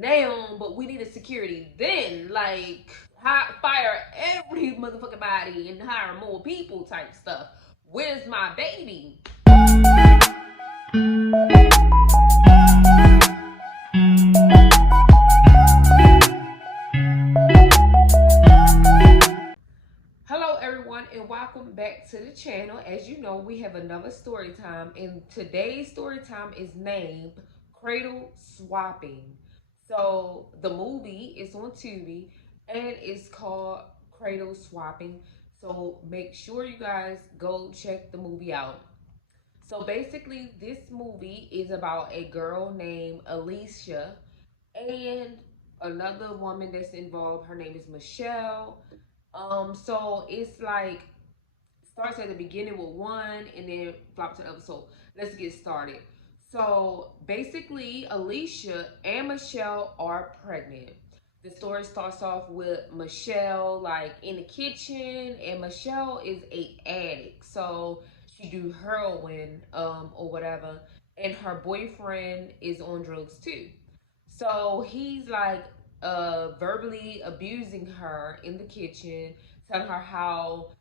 now, but we needed security then. Like, fire every motherfucking body and hire more people type stuff. Where's my baby? Hello everyone and welcome back to the channel. As you know, we have another story time, and today's story time is named Cradle Swapping. So the movie is on Tubi and it's called Cradle Swapping. So make sure you guys go check the movie out. So basically this movie is about a girl named Alicia and another woman that's involved. Her name is Michelle. So it's like starts at the beginning with one and then flop to the other. So let's get started. So basically, Alicia and Michelle are pregnant. The story starts off with Michelle like in the kitchen, and Michelle is a addict. So she do heroin or whatever, and her boyfriend is on drugs too. So he's like verbally abusing her in the kitchen, telling her how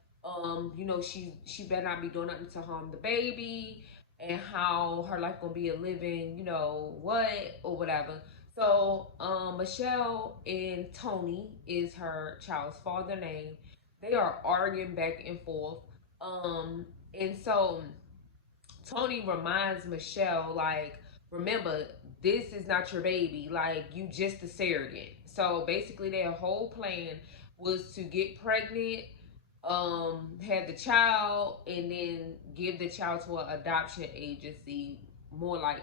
she better not be doing nothing to harm the baby, and how her life gonna be a living, what or whatever. So Michelle and Tony is her child's father name. They are arguing back and forth. And so Tony reminds Michelle, like, remember, this is not your baby. Like, you just a surrogate. So basically, their whole plan was to get pregnant, have the child, and then give the child to an adoption agency, more like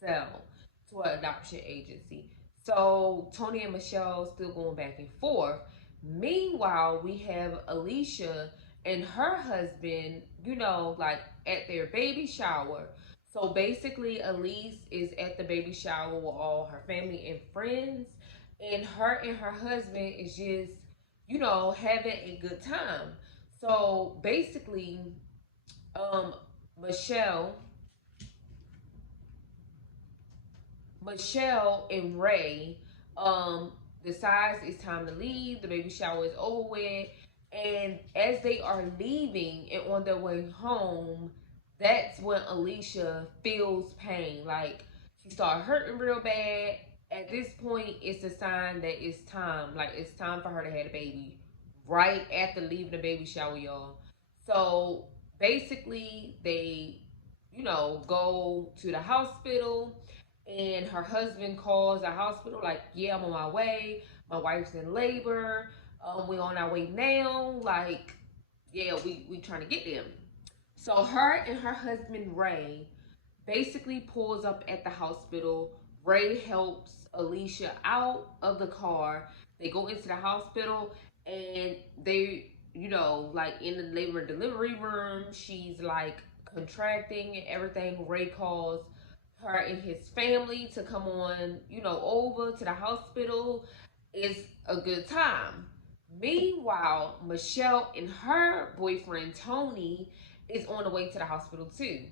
sell to an adoption agency. So Tony and Michelle still going back and forth. Meanwhile, we have Alicia and her husband, like at their baby shower. So basically, Elise is at the baby shower with all her family and friends, and her husband is just, having a good time. So basically, um, Michelle, Michelle and Ray, decides it's time to leave. The baby shower is over with, and as they are leaving and on their way home, that's when Alicia feels pain. Like she started hurting real bad. At this point, it's a sign that it's time. Like it's time for her to have a baby. Right after leaving the baby shower, y'all. So basically, they, go to the hospital, and her husband calls the hospital like, "Yeah, I'm on my way. My wife's in labor. We on our way now. Like, yeah, we trying to get them." So her and her husband Ray basically pulls up at the hospital. Ray helps Alicia out of the car. They go into the hospital, and they, like in the labor and delivery room, she's like contracting and everything. Ray calls her and his family to come on, over to the hospital. It's a good time. Meanwhile, Michelle and her boyfriend Tony is on the way to the hospital too.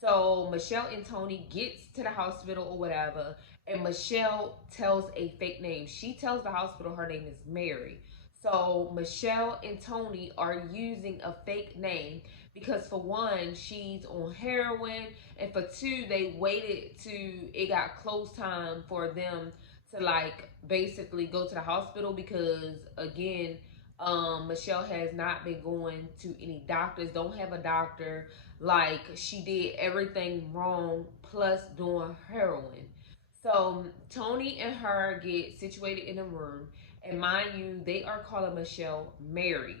So Michelle and Tony gets to the hospital or whatever, and Michelle tells a fake name. She tells the hospital her name is Mary. So Michelle and Tony are using a fake name because for one, she's on heroin, and for two, they waited to it got close time for them to like basically go to the hospital because again, Michelle has not been going to any doctors, don't have a doctor. Like she did everything wrong plus doing heroin. So Tony and her get situated in a room, and mind you, they are calling Michelle Mary.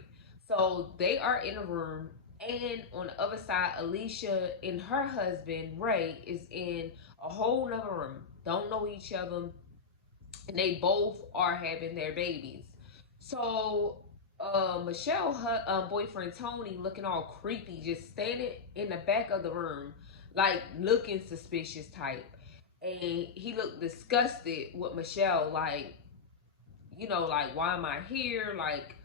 So they are in a room, and on the other side, Alicia and her husband Ray is in a whole nother room. Don't know each other, and they both are having their babies. So Michelle, her boyfriend Tony, looking all creepy, just standing in the back of the room, like looking suspicious type, and he looked disgusted with Michelle, like, like, why am I here? Like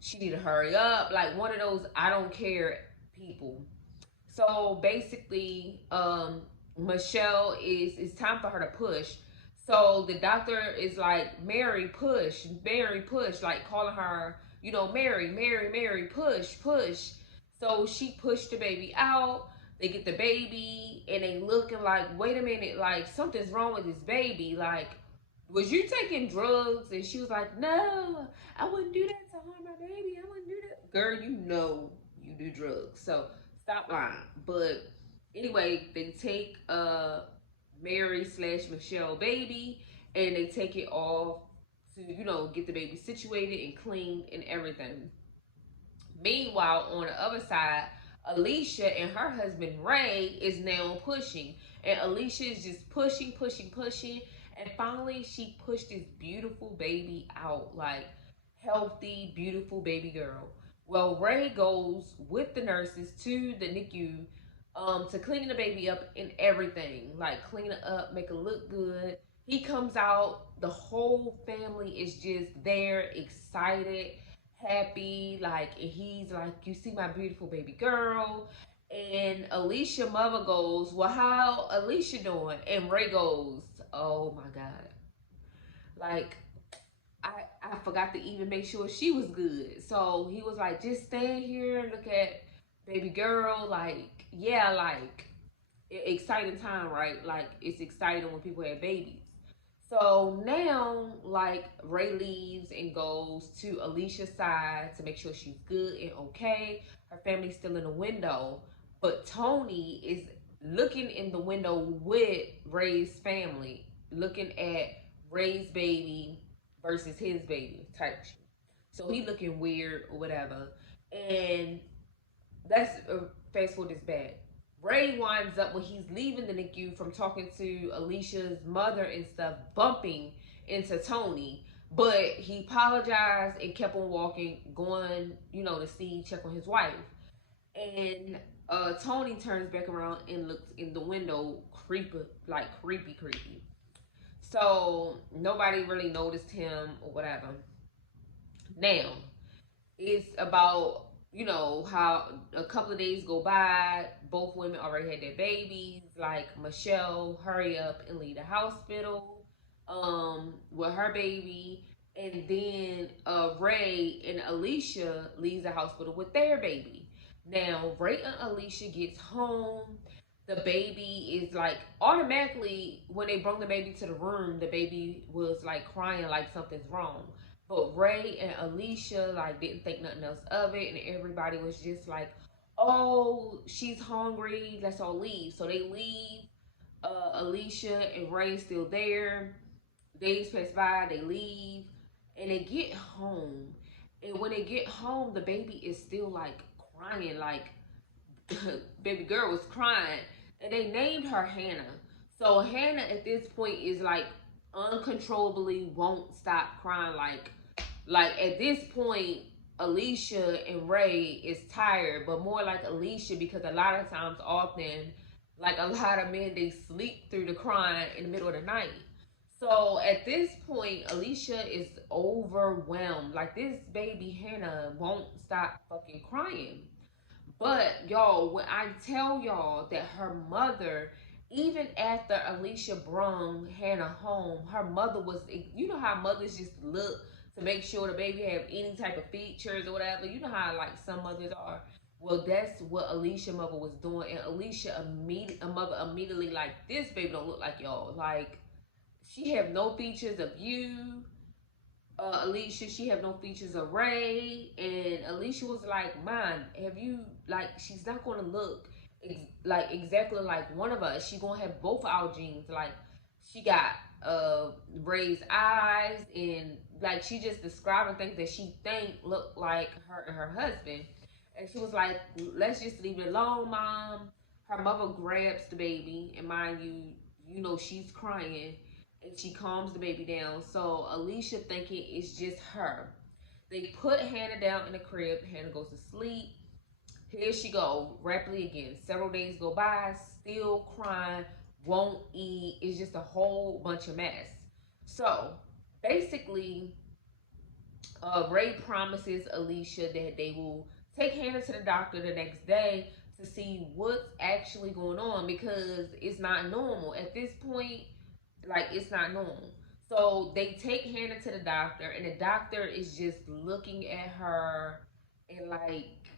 she need to hurry up, like one of those I don't care people. So basically, Michelle is it's time for her to push. So the doctor is like, Mary, push, like calling her, Mary, Mary, Mary, push, push. So she pushed the baby out. They get the baby and they looking like, wait a minute, like something's wrong with this baby. Like, was you taking drugs? And she was like, no, I wouldn't do that to harm my baby. I wouldn't do that. Girl, you do drugs. So stop lying. But anyway, they take Mary slash Michelle baby and they take it off to, get the baby situated and clean and everything. Meanwhile, on the other side, Alicia and her husband Ray is now pushing. And Alicia is just pushing, pushing, pushing. And finally, she pushed this beautiful baby out. Like, healthy, beautiful baby girl. Well, Ray goes with the nurses to the NICU to clean the baby up and everything. Like, clean it up, make it look good. He comes out. The whole family is just there, excited, happy, like, and he's like, you see my beautiful baby girl. And Alicia mother goes, well, how Alicia doing? And Ray goes, oh my god, like, I forgot to even make sure she was good. So he was like, just stand here and look at baby girl. Like, yeah, like, exciting time, right? Like, it's exciting when people have babies. So now, like, Ray leaves and goes to Alicia's side to make sure she's good and okay. Her family's still in the window, but Tony is looking in the window with Ray's family, looking at Ray's baby versus his baby type shit. So he looking weird or whatever. And that's fast forward is bad. Ray winds up when he's leaving the NICU from talking to Alicia's mother and stuff, bumping into Tony. But he apologized and kept on walking, going, to see, check on his wife. And Tony turns back around and looks in the window, creepy. So nobody really noticed him or whatever. Now, it's about, how a couple of days go by, both women already had their babies. Like, Michelle hurry up and leave the hospital with her baby, and then Ray and Alicia leaves the hospital with their baby. Now Ray and Alicia gets home. The baby is like, automatically when they brought the baby to the room, the baby was like crying like something's wrong. But Ray and Alicia like didn't think nothing else of it, and everybody was just like, oh, she's hungry, let's all leave. So they leave. Alicia and Ray is still there. Days pass by, they leave, and they get home. And when they get home, the baby is still like crying, like baby girl was crying. And they named her Hannah. So Hannah at this point is like uncontrollably won't stop crying. Like at this point, Alicia and Ray is tired, but more like Alicia, because a lot of times, often, like a lot of men, they sleep through the crying in the middle of the night. So at this point, Alicia is overwhelmed. Like, this baby Hannah won't stop fucking crying. But y'all, when I tell y'all that her mother, even after Alicia brung Hannah home, her mother was, you know how mothers just look to make sure the baby have any type of features or whatever. You know how like some mothers are. Well, that's what Alicia mother was doing, and Alicia mother immediately like, this baby don't look like y'all. Like, she have no features of you, Alicia. She have no features of Ray. And Alicia was like, "Man, have you, like, she's not gonna look like exactly like one of us. She gonna have both our genes. Like, she got Ray's eyes, and like she just describing things that she think look like her and her husband." And she was like, "Let's just leave it alone, Mom." Her mother grabs the baby, and mind you, she's crying, and she calms the baby down. So Alicia thinking it's just her. They put Hannah down in the crib. Hannah goes to sleep. Here she go, rapidly again. Several days go by, still crying, won't eat. It's just a whole bunch of mess. So basically, Ray promises Alicia that they will take Hannah to the doctor the next day to see what's actually going on, because it's not normal. At this point, Like, it's not normal. So they take Hannah to the doctor, and the doctor is just looking at her and like,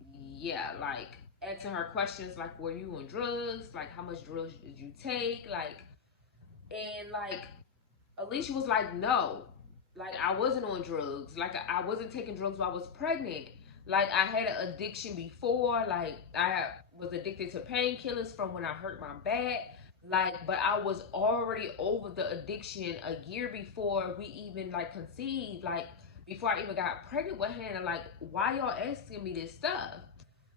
yeah, like asking her questions like, were you on drugs? Like, how much drugs did you take? Like, and like Alicia was like, no, like I wasn't on drugs. Like I wasn't taking drugs while I was pregnant. Like I had an addiction before. Like I was addicted to painkillers from when I hurt my back. Like, but I was already over the addiction a year before we even like conceived. Like before I even got pregnant with Hannah. Like, why y'all asking me this stuff?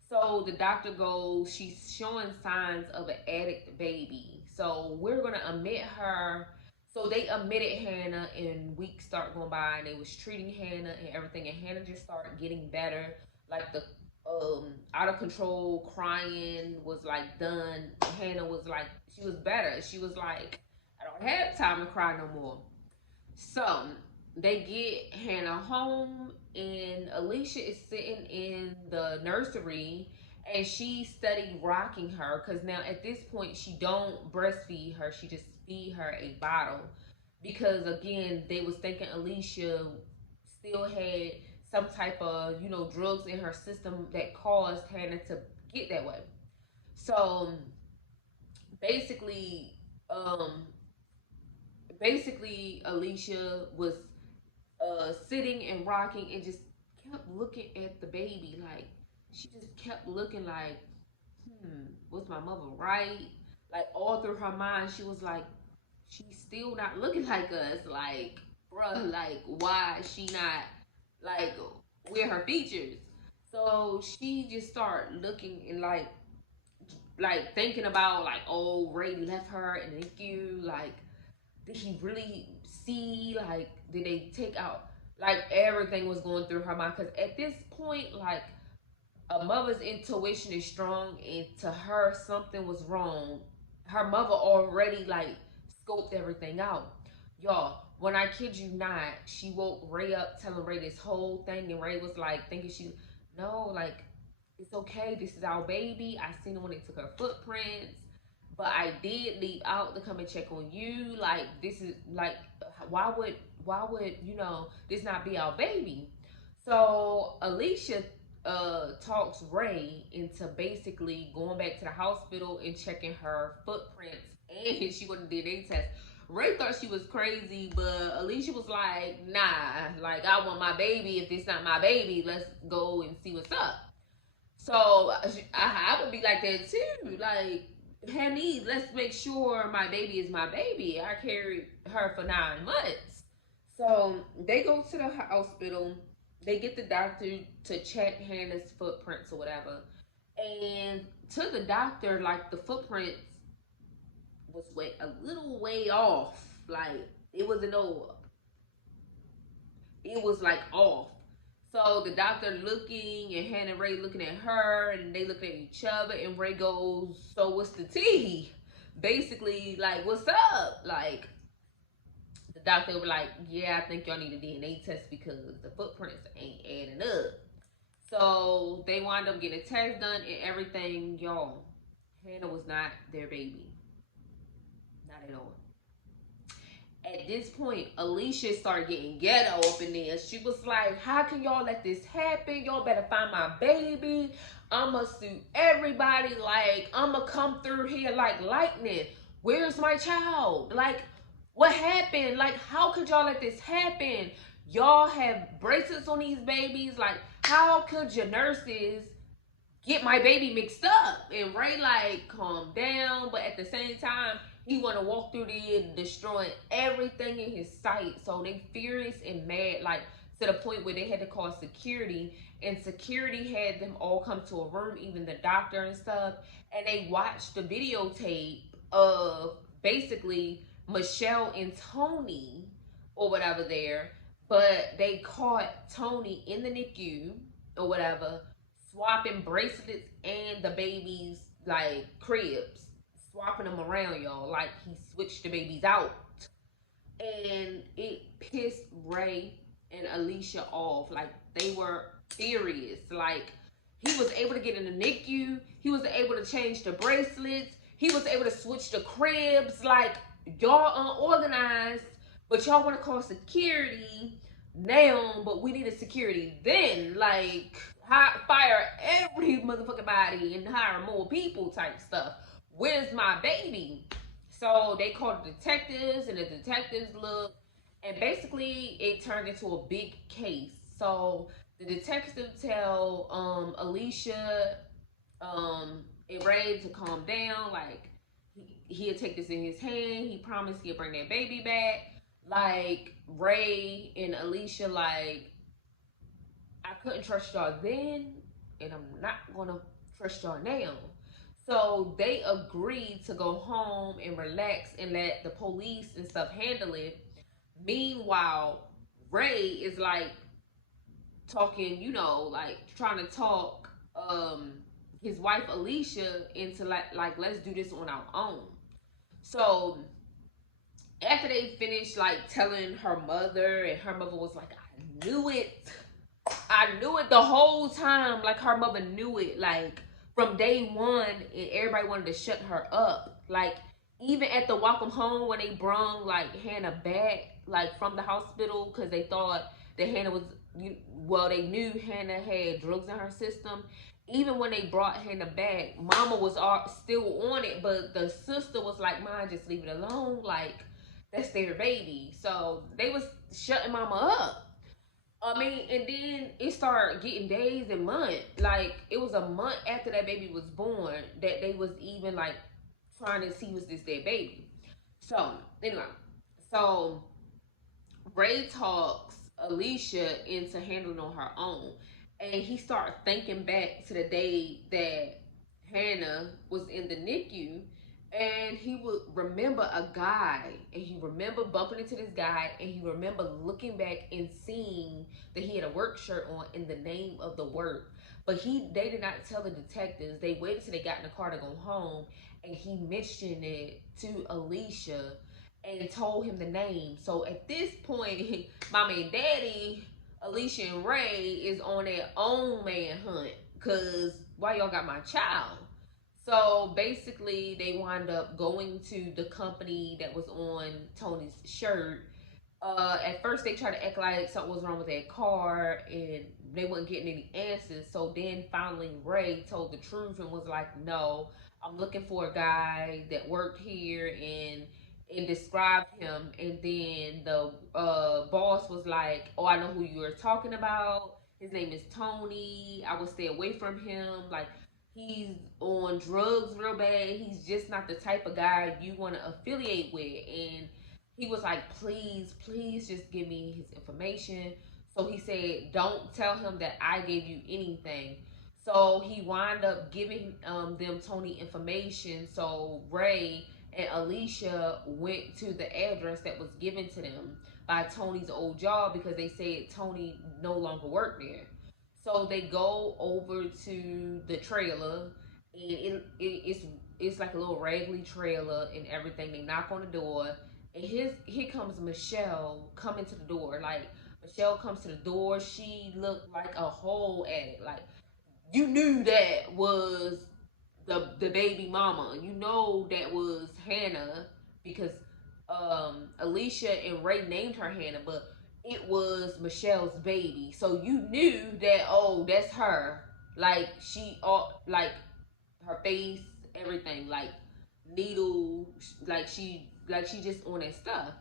So the doctor goes, she's showing signs of an addict baby. So we're gonna admit her. So they admitted Hannah, and weeks start going by, and they was treating Hannah and everything, and Hannah just started getting better. Like the out of control crying was like done. Hannah was like, she was better. She was like, I don't have time to cry no more. So they get Hannah home, and Alicia is sitting in the nursery, and she studied rocking her because now at this point she don't breastfeed her, she just feed her a bottle because again they was thinking Alicia still had some type of drugs in her system that caused Hannah to get that way. So basically, um, Alicia was sitting and rocking and just kept looking at the baby. Like, she just kept looking like, was my mother right? Like, all through her mind, she was like, she's still not looking like us. Like, bruh, like, why is she not, like, where her features? So she just started looking and, like thinking about, like, oh, Ray left her in the NICU. Like, did he really see? Like, did they take out? Like, everything was going through her mind. Because at this point, like, a mother's intuition is strong, and to her, something was wrong. Her mother already, like, scoped everything out. Y'all, when I kid you not, she woke Ray up telling Ray this whole thing, and Ray was like, thinking no, like, it's okay. This is our baby. I seen it when they took her footprints. But I did leave out to come and check on you. Like, this is like, why would this not be our baby? So Alicia talks Ray into basically going back to the hospital and checking her footprints, and she wouldn't do DNA test. Ray thought she was crazy, but Alicia was like, nah, like, I want my baby. If this not my baby, let's go and see what's up. So I would be like that too. Like, honey, let's make sure my baby is my baby. I carried her for 9 months. So they go to the hospital. They get the doctor to check Hannah's footprints or whatever. And to the doctor, like, the footprints was a little way off. Like, it wasn't no, it was like off. So the doctor looking, and Hannah and Ray looking at her, and they looking at each other, and Ray goes, so what's the tea? Basically, like, what's up? Like, the doctor was like, yeah, I think y'all need a DNA test because the footprints ain't adding up. So they wound up getting a test done and everything. Y'all, Hannah was not their baby. Not at all. At this point, Alicia started getting ghetto up in there. She was like, how can y'all let this happen? Y'all better find my baby. I'ma sue everybody. Like, I'ma come through here like lightning. Where's my child? Like, what happened? Like, how could y'all let this happen? Y'all have bracelets on these babies. Like, how could your nurses get my baby mixed up? And Ray, like, calm down. But at the same time, he want to walk through there destroying everything in his sight. So they furious and mad, like, to the point where they had to call security. And security had them all come to a room, even the doctor and stuff. And they watched the videotape of basically Michelle and Tony or whatever there. But they caught Tony in the NICU or whatever, swapping bracelets and the baby's, like, cribs. Swapping them around, y'all. Like, he switched the babies out. And it pissed Ray and Alicia off. Like, they were furious. Like, he was able to get in the NICU. He was able to change the bracelets. He was able to switch the cribs. Like, y'all unorganized, but y'all want to call security now, but we needed security then. Like, fire every motherfucking body and hire more people type stuff. Where's my baby? So they called the detectives, and the detectives looked, and basically it turned into a big case. So the detectives tell Alicia and Ray to calm down. Like, he'll take this in his hand. He promised he'll bring that baby back. Like, Ray and Alicia, like, I couldn't trust y'all then, and I'm not gonna trust y'all now. So they agreed to go home and relax and let the police and stuff handle it. Meanwhile, Ray is like talking, like trying to talk his wife Alicia into like let's do this on our own. So after they finished like telling her mother, and her mother was like, I knew it. I knew it the whole time. Like, her mother knew it, like, from day one, and everybody wanted to shut her up. Like, even at the welcome home when they brung like Hannah back, like, from the hospital, because they thought that Hannah was, they knew Hannah had drugs in her system. Even when they brought Hannah back, Mama was still on it, but the sister was like, "Mom, just leave it alone. Like, that's their baby." So they was shutting Mama up. I mean, and then it started getting days and months. Like, it was a month after that baby was born that they was even like trying to see was this their baby. So anyway, so Ray talks Alicia into handling on her own, and he started thinking back to the day that Hannah was in the NICU, and he would remember a guy, and he remember bumping into this guy, and he remember looking back and seeing that he had a work shirt on in the name of the work. But they did not tell the detectives. They waited till they got in the car to go home, and he mentioned it to Alicia and told him the name. So at this point, Mommy and Daddy, Alicia and Ray, is on their own manhunt. Cause why y'all got my child? So basically, they wind up going to the company that was on Tony's shirt. At first, they tried to act like something was wrong with their car, and they weren't getting any answers. So then, finally, Ray told the truth and was like, "No, I'm looking for a guy that worked here," and described him. And then the boss was like, "Oh, I know who you are talking about. His name is Tony. I would stay away from him. Like, he's on drugs real bad. He's just not the type of guy you want to affiliate with." And he was like, "Please, please just give me his information." So he said, "Don't tell him that I gave you anything." So he wound up giving them Tony information. So Ray and Alicia went to the address that was given to them by Tony's old job, because they said Tony no longer worked there. So they go over to the trailer, and it's like a little raggedy trailer and everything. They knock on the door, and here comes Michelle coming to the door. Like, Michelle comes to the door. She looked like a whole addict. Like, you knew that was the baby mama. You know that was Hannah, because Alicia and Ray named her Hannah, but it was Michelle's baby. So you knew that, oh, that's her. Like, like, her face, everything, like, needle, like she just on that stuff.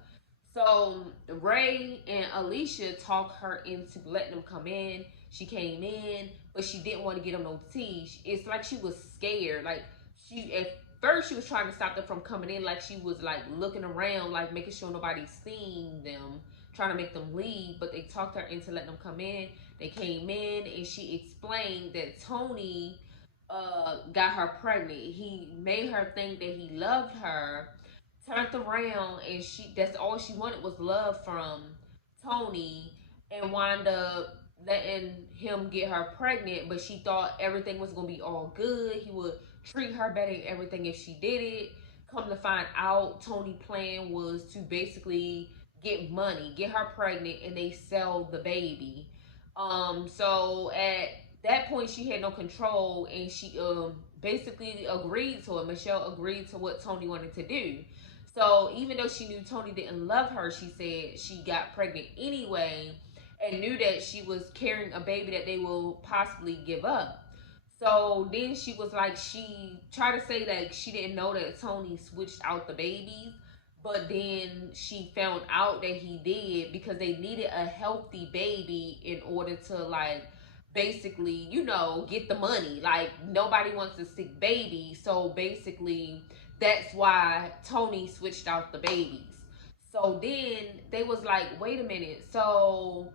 So Ray and Alicia talked her into letting them come in. She came in, but she didn't want to get them no tea. It's like she was scared. Like, at first she was trying to stop them from coming in. Like, she was like looking around, like making sure nobody's seeing them, trying to make them leave. But they talked her into letting them come in. They came in, and she explained that Tony got her pregnant. He made her think that he loved her, turned around, and that's all she wanted was love from Tony, and wound up letting him get her pregnant. But she thought everything was gonna be all good. He would treat her better and everything if she did it. Come to find out, Tony's plan was to basically get money, get her pregnant, and they sell the baby. So at that point, she had no control, and she basically agreed to it. Michelle agreed to what Tony wanted to do. So even though she knew Tony didn't love her, she said she got pregnant anyway and knew that she was carrying a baby that they will possibly give up. So then she was like, she tried to say that she didn't know that Tony switched out the babies, but then she found out that he did because they needed a healthy baby in order to like basically, you know, get the money. Like nobody wants a sick baby, so basically that's why Tony switched out the babies. So then they was like, wait a minute, so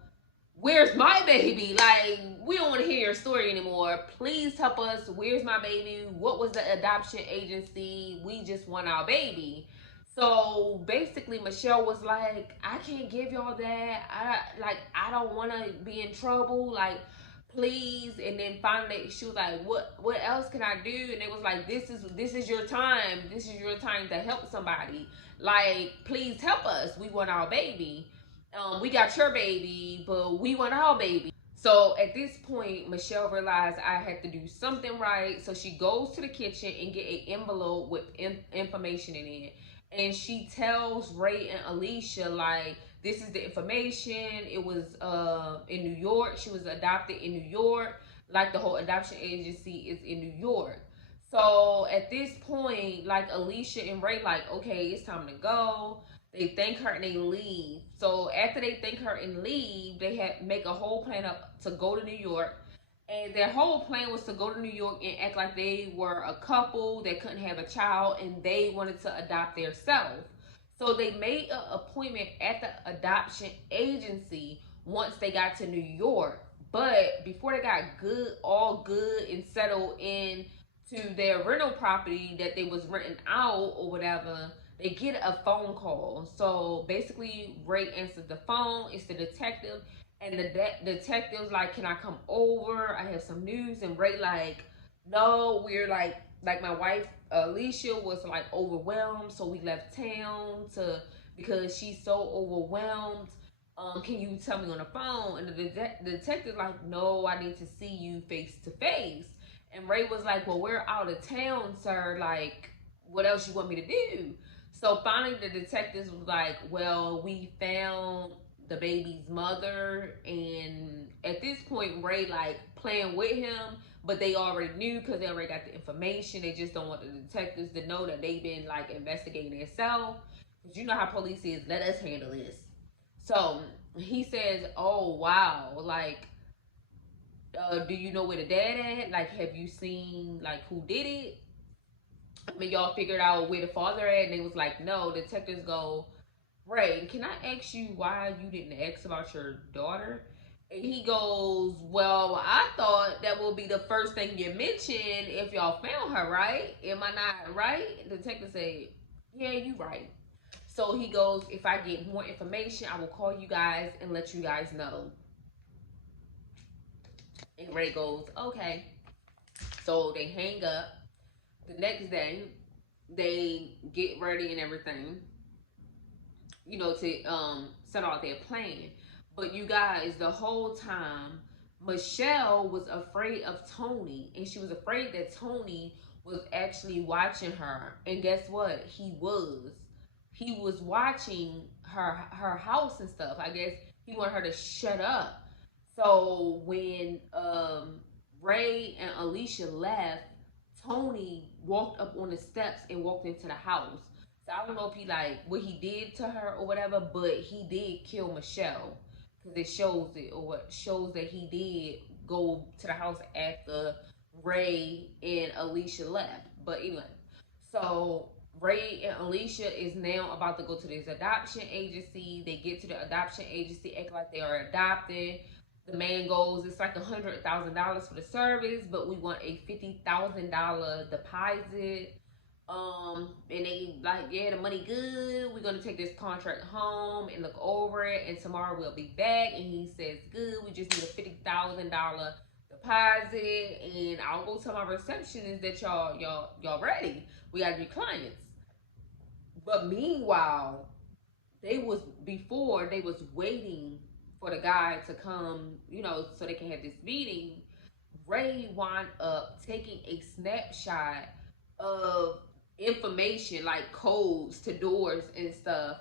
where's my baby? Like, we don't want to hear your story anymore. Please help us. Where's my baby? What was the adoption agency? We just want our baby. So basically, Michelle was like, I can't give y'all that. I don't want to be in trouble. Like, please. And then finally, she was like, what else can I do? And it was like, this is your time. This is your time to help somebody. Like, please help us. We want our baby. We got your baby, but we want our baby. So at this point, Michelle realized I had to do something right. So she goes to the kitchen and get an envelope with information in it. And she tells Ray and Alicia, like, this is the information. It was in New York. She was adopted in New York. Like the whole adoption agency is in New York. So at this point, like Alicia and Ray, like, okay, it's time to go. They thank her and they leave. So after they thank her and leave, they had make a whole plan up to go to New York. And their whole plan was to go to New York and act like they were a couple that couldn't have a child and they wanted to adopt themselves. So they made an appointment at the adoption agency once they got to New York. But before they got all good and settled in to their rental property that they was renting out or whatever, they get a phone call. So basically, Ray answers the phone. It's the detective, and the detective's like, "Can I come over? I have some news." And Ray like, "No, we're like my wife Alicia was like overwhelmed, so we left town to because she's so overwhelmed. Can you tell me on the phone?" And the detective like, "No, I need to see you face to face." And Ray was like, "Well, we're out of town, sir. Like, what else you want me to do?" So finally, the detectives was like, "Well, we found the baby's mother," and at this point, Ray like playing with him, but they already knew because they already got the information. They just don't want the detectives to know that they've been like investigating themselves. Because you know how police is. Let us handle this. So he says, "Oh wow, like, do you know where the dad at? Like, have you seen like who did it? I mean, y'all figured out where the father at?" And they was like, "No." Detectives go, "Ray, can I ask you why you didn't ask about your daughter?" And he goes, "Well, I thought that would be the first thing you mentioned if y'all found her, right? Am I not right?" The detective said, "Yeah, you right." So he goes, "If I get more information, I will call you guys and let you guys know." And Ray goes, "Okay." So they hang up. The next day, they get ready and everything, you know, to set out their plan. But you guys, the whole time, Michelle was afraid of Tony, and she was afraid that Tony was actually watching her. And guess what? He was. He was watching her house and stuff. I guess he wanted her to shut up. So when Ray and Alicia left, Tony walked up on the steps and walked into the house. So I don't know if he like what he did to her or whatever, but he did kill Michelle because it shows it or what shows that he did go to the house after Ray and Alicia left. But anyway, so Ray and Alicia is now about to go to this adoption agency. They get to the adoption agency, act like they are adopted. The man goes, "It's like $100,000 for the service, but we want a $50,000 deposit." And they like, "Yeah, the money good. We're gonna take this contract home and look over it, and tomorrow we'll be back." And he says, "Good. We just need a $50,000 deposit, and I'll go tell my receptionist that y'all ready. We gotta be clients." But meanwhile, they was waiting for the guy to come, you know, so they can have this meeting. Ray wound up taking a snapshot of information like codes to doors and stuff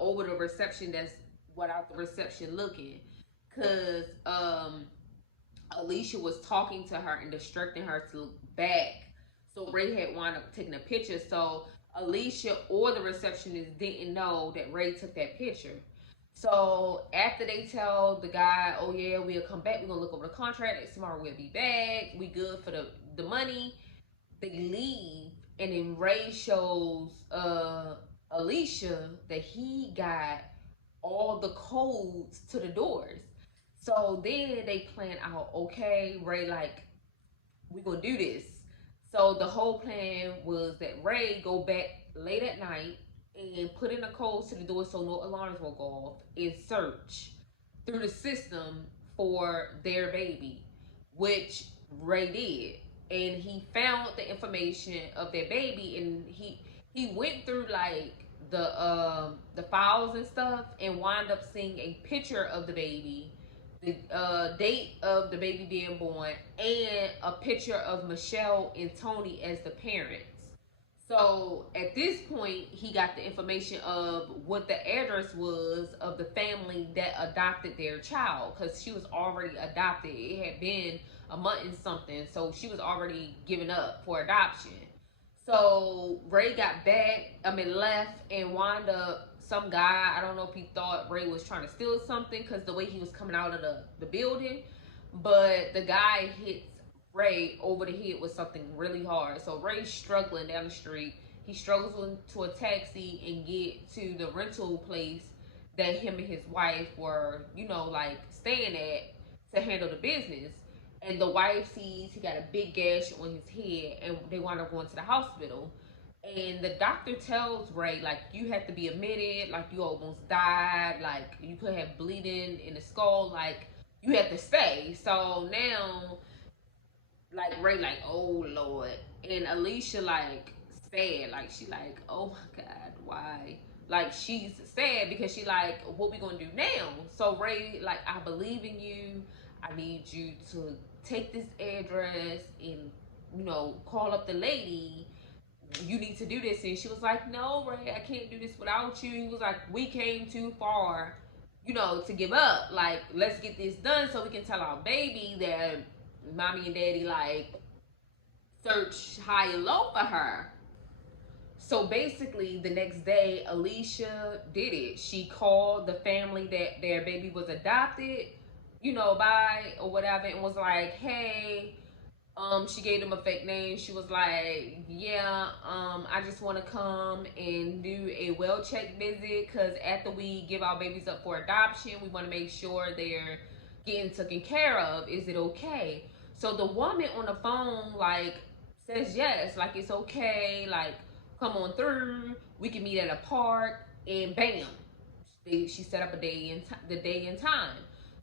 over the reception that's without the reception looking. Cause Alicia was talking to her and distracting her to look back. So Ray had wound up taking a picture. So Alicia or the receptionist didn't know that Ray took that picture. So after they tell the guy, oh yeah, we'll come back, we're gonna look over the contract, next tomorrow we'll be back, we good for the money, they leave, and then Ray shows Alicia that he got all the codes to the doors. So then they plan out, okay, Ray, like, we gonna do this. So the whole plan was that Ray go back late at night and put in the codes to the door so no alarms will go off and search through the system for their baby, which Ray did. And he found the information of their baby, and he went through like the files and stuff and wound up seeing a picture of the baby, the date of the baby being born, and a picture of Michelle and Tony as the parents. So at this point, he got the information of what the address was of the family that adopted their child, because she was already adopted. It had been a month and something, so she was already given up for adoption. So Ray got back, left and wound up some guy. I don't know if he thought Ray was trying to steal something because the way he was coming out of the building, but the guy hits Ray over the head with something really hard. So Ray's struggling down the street. He struggles into a taxi and get to the rental place that him and his wife were, like staying at to handle the business. And the wife sees he got a big gash on his head, and they wind up going to the hospital. And the doctor tells Ray, like, you have to be admitted, like, you almost died, like, you could have bleeding in the skull, like, you have to stay. So now, like, Ray, like, oh, Lord. And Alicia, like, sad, like, she, like, oh, my God, why? Like, she's sad because she, like, what we gonna do now? So Ray, like, I believe in you. I need you to take this address and, call up the lady. You need to do this. And she was like, no, Ray, I can't do this without you. He was like, we came too far, to give up. Like, let's get this done so we can tell our baby that mommy and daddy, like, search high and low for her. So basically, the next day, Alicia did it. She called the family that their baby was adopted, by or whatever, and was like, hey, she gave them a fake name. She was like, yeah, I just want to come and do a well-check visit, because after we give our babies up for adoption, we want to make sure they're getting taken care of. Is it okay? So the woman on the phone, like, says yes, like, it's okay, like, come on through, we can meet at a park, and bam, she set up the day and time.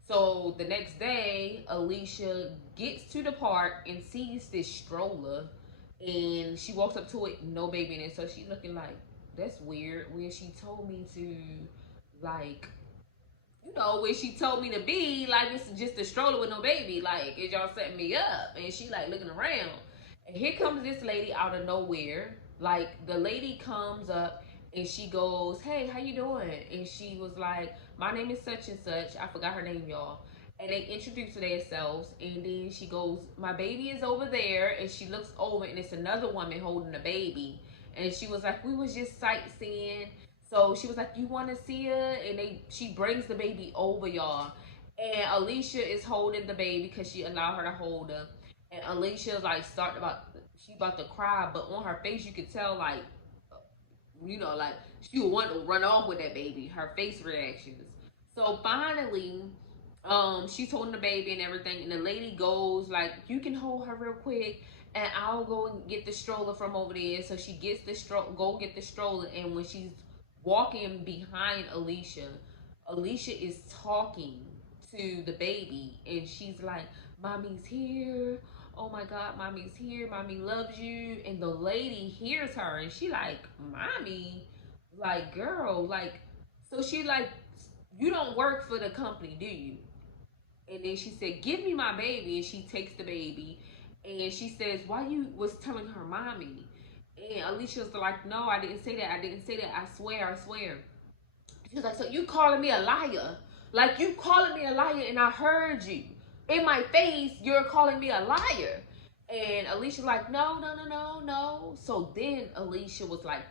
So the next day, Alicia gets to the park and sees this stroller, and she walks up to it, no baby in it. So she's looking like, that's weird. Where she told me to, like, where she told me to be, like, it's just a stroller with no baby. Like, is y'all setting me up? And she, like, looking around. And here comes this lady out of nowhere. Like, the lady comes up and she goes, hey, how you doing? And she was like, my name is such and such. I forgot her name, y'all. And they introduce themselves, and then she goes, my baby is over there. And she looks over, and it's another woman holding a baby. And she was like, we was just sightseeing. So she was like, you want to see her? And she brings the baby over, y'all. And Alicia is holding the baby because she allowed her to hold her. And Alicia's like, she about to cry, but on her face you could tell, like, like she would want to run off with that baby. Her face reactions. So finally, she's holding the baby and everything, and the lady goes like, you can hold her real quick, and I'll go and get the stroller from over there. So she gets go get the stroller, and when she's walking behind Alicia, Alicia is talking to the baby, and she's like, mommy's here, oh my God, mommy's here, mommy loves you. And the lady hears her, and she like, mommy, like, girl, like, so she like, you don't work for the company, do you? And then she said, give me my baby. And she takes the baby, and she says, why you was telling her mommy? And Alicia was like, no, I didn't say that. I didn't say that. I swear, I swear. She was like, so you calling me a liar? Like, you calling me a liar and I heard you. In my face, you're calling me a liar. And Alicia like, no, no, no, no, no. So then Alicia was like,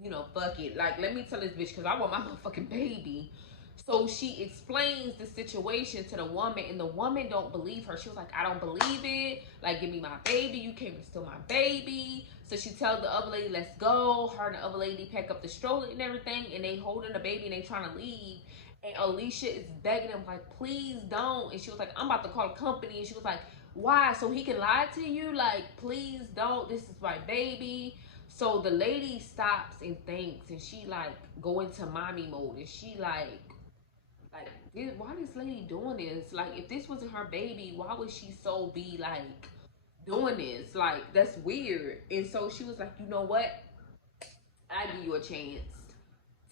you know, fuck it. Like, let me tell this bitch because I want my motherfucking baby. So she explains the situation to the woman, and the woman don't believe her. She was like, I don't believe it. Like, give me my baby. You came to steal my baby. So she tells the other lady, let's go. Her and the other lady pack up the stroller and everything, and they holding the baby and they trying to leave. And Alicia is begging him, like, please don't. And she was like, I'm about to call a company. And she was like, why? So he can lie to you? Like, please don't. This is my baby. So the lady stops and thinks, and she like go into mommy mode, and she like, why this lady doing this? Like, if this wasn't her baby, why would she so be like doing this? Like, that's weird. And so she was like, you know what? I give you a chance.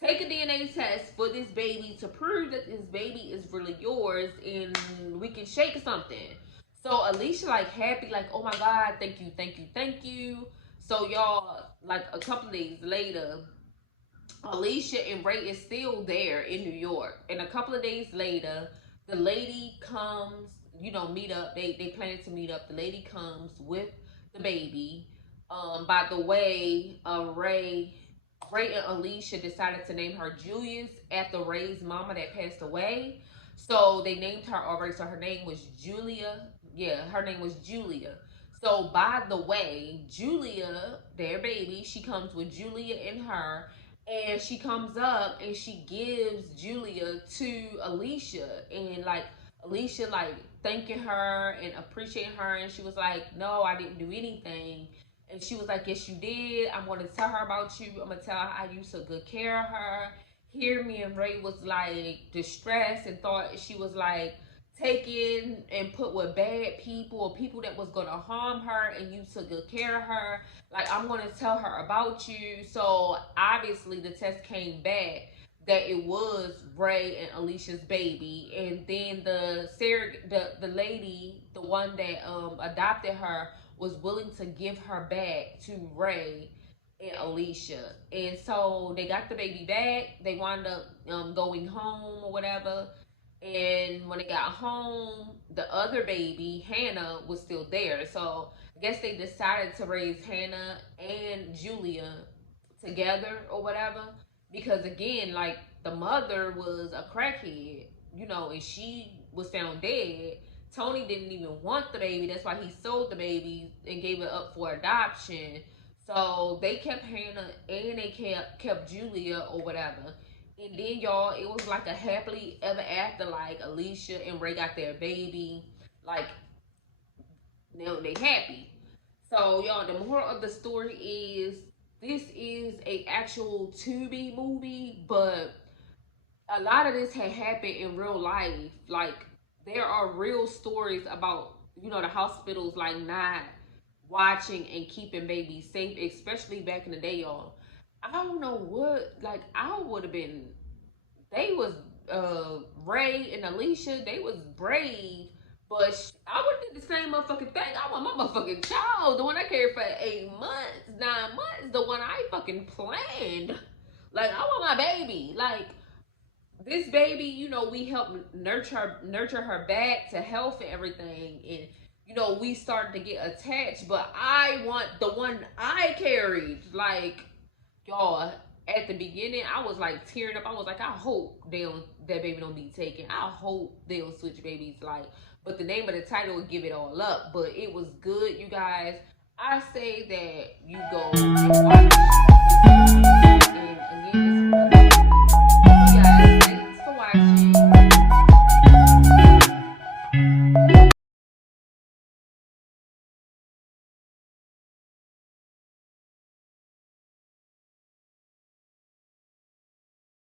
Take a DNA test for this baby to prove that this baby is really yours, and we can shake something. So Alicia like happy, like, oh my God, thank you, thank you, thank you. So y'all, like a couple days later, Alicia and Ray is still there in New York. And a couple of days later, the lady comes, you know, meet up. They plan to meet up. The lady comes with the baby. By the way, Ray and Alicia decided to name her Julius after Ray's mama that passed away. So they named her already. So her name was Julia. Yeah, her name was Julia. So by the way, Julia, their baby, she comes with Julia and her. And she comes up and she gives Julia to Alicia. And like Alicia like thanking her and appreciating her. And she was like, no, I didn't do anything. And she was like, yes, you did. I'm going to tell her about you. I'm going to tell her how you took good care of her. Here, me and Ray was like distressed and thought she was like taken and put with bad people or people that was going to harm her, and you took good care of her. Like, I'm going to tell her about you. So obviously the test came back that it was Ray and Alicia's baby. And then the lady, the one that adopted her, was willing to give her back to Ray and Alicia. And so they got the baby back. They wound up going home or whatever. And when they got home, the other baby, Hannah, was still there. So I guess they decided to raise Hannah and Julia together or whatever. Because again, like, the mother was a crackhead, you know, and she was found dead. Tony didn't even want the baby. That's why he sold the baby and gave it up for adoption. So they kept Hannah and they kept Julia or whatever. And then y'all, it was like a happily ever after. Like, Alicia and Ray got their baby. Like, now they happy. So y'all, the moral of the story is this is a actual Tubi movie, but a lot of this had happened in real life. Like, there are real stories about, you know, the hospitals like not watching and keeping babies safe, especially back in the day, y'all. I don't know what, like, I would have been, they was, Ray and Alicia, they was brave, but I would have did the same motherfucking thing. I want my motherfucking child, the one I carried for 8 months, 9 months, the one I fucking planned. Like, I want my baby. Like, this baby, you know, we helped nurture her back to health and everything, and you know, we started to get attached, but I want the one I carried. Like, y'all, at the beginning, I was like tearing up. I was like, I hope that baby don't be taken. I hope they don't switch babies. Like, but the name of the title would give it all up. But it was good, you guys. I say that you go and watch